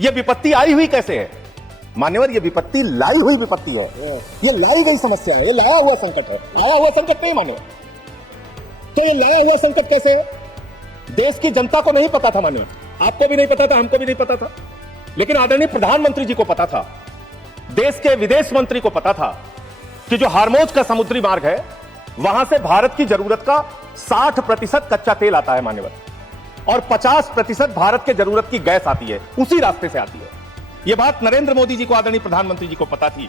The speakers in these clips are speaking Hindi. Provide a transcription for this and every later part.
ये विपत्ति आई हुई कैसे है मान्यवर? ये विपत्ति लाई हुई विपत्ति है, ये लाई गई समस्या है, ये लाया हुआ संकट है, आया हुआ संकट नहीं मान्यवर। तो ये लाया हुआ संकट कैसे है? देश की जनता को नहीं पता था मान्यवर, आपको भी नहीं पता था, हमको भी नहीं पता था, लेकिन आदरणीय प्रधानमंत्री जी को पता था, देश के विदेश मंत्री को पता था कि जो हार्मोज का समुद्री मार्ग है वहां से भारत की जरूरत का 60% कच्चा तेल आता है मान्यवर, और 50% भारत के जरूरत की गैस आती है, उसी रास्ते से आती है। यह बात नरेंद्र मोदी जी को, आदरणीय प्रधानमंत्री जी को पता थी।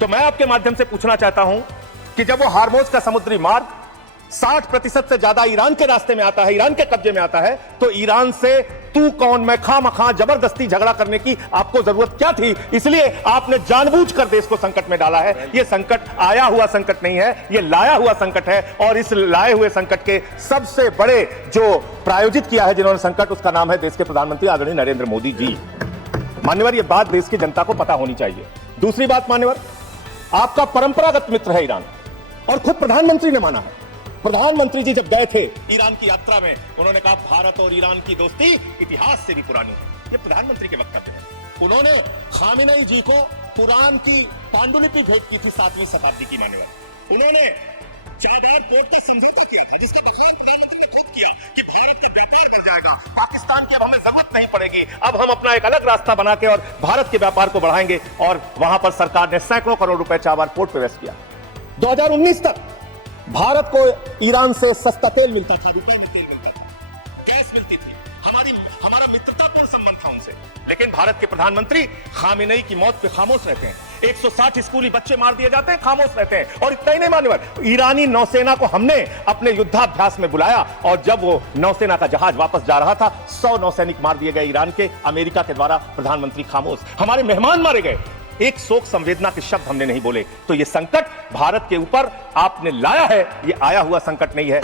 तो मैं आपके माध्यम से पूछना चाहता हूं कि जब वो हार्मोज का समुद्री मार्ग 60% से ज्यादा ईरान के रास्ते में आता है, ईरान के कब्जे में आता है, तो ईरान से तू कौन मैं खामखा जबरदस्ती झगड़ा करने की आपको जरूरत क्या थी? इसलिए आपने जानबूझकर देश को संकट में डाला है। यह संकट आया हुआ संकट नहीं है, यह लाया हुआ संकट है, और इस लाए हुए संकट के सबसे बड़े जो प्रायोजित किया है जिन्होंने संकट, उसका नाम है देश के प्रधानमंत्री आदरणीय नरेंद्र मोदी जी। मान्यवर, यह बात देश की जनता को पता होनी चाहिए। दूसरी बात मान्यवर, आपका परंपरागत मित्र है ईरान, और खुद प्रधानमंत्री ने माना है। प्रधानमंत्री जी जब गए थे ईरान की यात्रा में, उन्होंने कहा भारत और ईरान की दोस्ती इतिहास से भी पुरानी है। ये प्रधानमंत्री के वक्तव्य है। उन्होंने खामेनेई जी को कुरान की पांडुलिपि भेंट की थी 7वीं शताब्दी की मान्यवर। उन्होंने चादर पोर्ट का समझौता किया था, जिसका मतलब प्रधानमंत्री ने खुद किया कि भारत का व्यापार बढ़ जाएगा, पाकिस्तान की अब हमें जरूरत नहीं पड़ेगी, अब हम अपना एक अलग रास्ता बना के और भारत के व्यापार को बढ़ाएंगे। और वहां पर सरकार ने सैकड़ों करोड़ रुपए चाबार पोर्ट पे वेस्ट किया। 2019 तक भारत को ईरान से सस्ता तेल मिलता था, रुपए में तेल मिलता था, गैस मिलती थी, हमारा मित्रतापूर्ण संबंध था उनसे। लेकिन भारत के प्रधानमंत्री खामेनेई की मौत पे खामोश रहते हैं। 160 स्कूली बच्चे मार दिए जाते हैं, खामोश रहते हैं। और इतना ही नहीं मान्यवर, ईरानी नौसेना को हमने अपने युद्धाभ्यास में बुलाया, और जब वो नौसेना का जहाज वापस जा रहा था, 100 नौसैनिक मार दिए गए ईरान के, अमेरिका के द्वारा। प्रधानमंत्री खामोश, हमारे मेहमान मारे गए, एक शोक संवेदना के शब्द हमने नहीं बोले। तो ये संकट भारत के ऊपर आपने लाया है, ये आया हुआ संकट नहीं है।